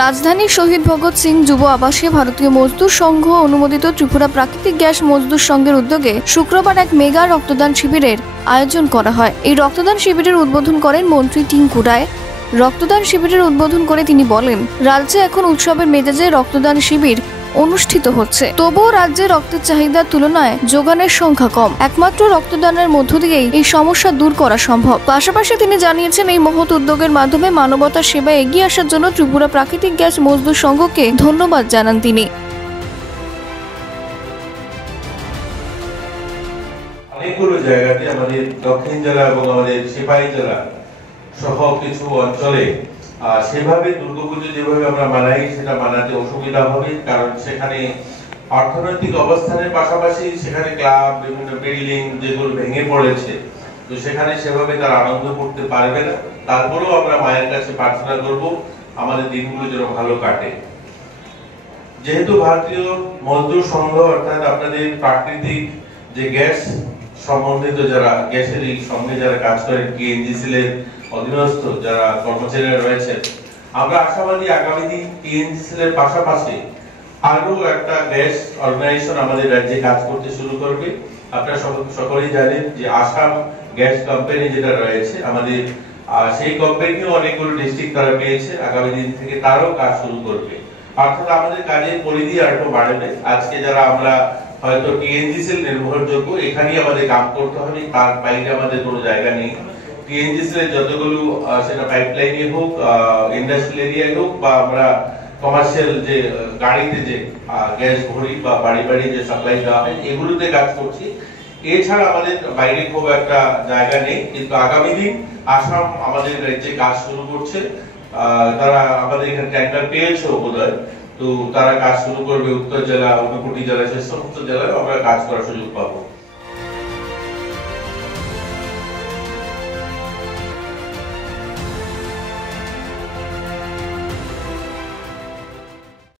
রাজধানী শহীদ ভগৎ সিং যুব আবাসে ভারতীয় মজদুর সংঘ অনুমোদিত ত্রিপুরা প্রাকৃতিক গ্যাস মজদুর সংঘের উদ্যোগে শুক্রবার এক মেগা রক্তদান শিবিরের আয়োজন করা হয়। এই রক্তদান শিবিরের উদ্বোধন করেন মন্ত্রী টিঙ্কু রায়। রক্তদান শিবিরের উদ্বোধন করে তিনি বলেন, রাজ্যে এখন উৎসবের মেজাজে রক্তদান শিবির অনুষ্ঠিত হচ্ছে, তবুও রাজ্যে রক্তের চাহিদার তুলনায় যোগানের সংখ্যা কম। একমাত্র রক্তদানের মধ্য দিয়েই এই সমস্যা দূর করা সম্ভব। পাশাপাশি তিনি জানিয়েছেন, এই মহৎ উদ্যোগের মাধ্যমে মানবতার সেবায় এগিয়ে আসার জন্য ত্রিপুরা প্রাকৃতিক গ্যাস মজদুর সংঘকে ধন্যবাদ জানান তিনি। অনেকগুলো জায়গাতে আমাদের দক্ষিণ জেলা এবং আমাদের সিপাহী জেলা সহ কিছু অঞ্চলে সেভাবে দুর্গাপুজো যেভাবে আমরা মানাই সেটা মানাতে অসুবিধা হবে, কারণ সেখানে অর্থনৈতিক অবস্থানের পাশাপাশি সেখানে ক্লাব, বিভিন্ন বিল্ডিং যেগুলো ভেঙে পড়েছে, তো সেখানে সেভাবে তারা আনন্দ করতে পারবে না। তারপরেও আমরা মায়ের কাছে প্রার্থনা করব আমাদের দিনগুলো যেন ভালো কাটে। যেহেতু ভারতীয় মজদুর সংঘ অর্থাৎ আপনাদের প্রাকৃতিক যে গ্যাস সম্বন্ধিত যারা গ্যাসের এই সঙ্গে যারা কাজ করেন, টিএনজিসিএল এর অধীনস্থ যারা কর্মচারীরা রয়েছেন, আমরা আশাবাদী আগামী দিন টিএনজিসিএল এর পাশাপাশি আরো একটা গ্যাস অর্গানাইজেশন আমাদের রাজ্যে কাজ করতে শুরু করবে। আপনারা সকলেই জানেন যে আসাম গ্যাস কোম্পানি যেটা রয়েছে আমাদের, সেই কোম্পানিও অনেকগুলো ডিস্ট্রিক্ট তারা পেয়েছে, আগামী দিন থেকে তারাও কাজ শুরু করবে। অর্থাৎ আমাদের কাজের পরিধি আরো বাড়বে। আজকে যারা আমরা হয়তো টিএনজিসিএল নির্ভরযোগ্য, এখানেই আমাদের কাজ করতে হবে, তার বাইরে আমাদের কোনো জায়গা নেই। টিএনজিসিএল যতগুলো সেটা পাইপলাইনে হোক, ইন্ডাস্ট্রিয়াল এরিয়ায় হোক, বা আমরা কমার্শিয়াল যে গাড়িতে যে গ্যাস ভরি বা বাড়ি বাড়ি যে সাপ্লাই দেওয়া হয়, এগুলোতে কাজ করছি। এছাড়া আমাদের বাইরে খুব একটা জায়গা নেই, কিন্তু আগামী দিন আসাম আমাদের রাজ্যে কাজ শুরু করছে। তারা আমাদের এখানে ট্যাঙ্কার পেয়েছে বোধহয়, তো তারা কাজ শুরু করবে। উত্তর জেলা, ঊনকোটি জেলা, সে সমস্ত জেলায় আমরা কাজ করার সুযোগ পাবো।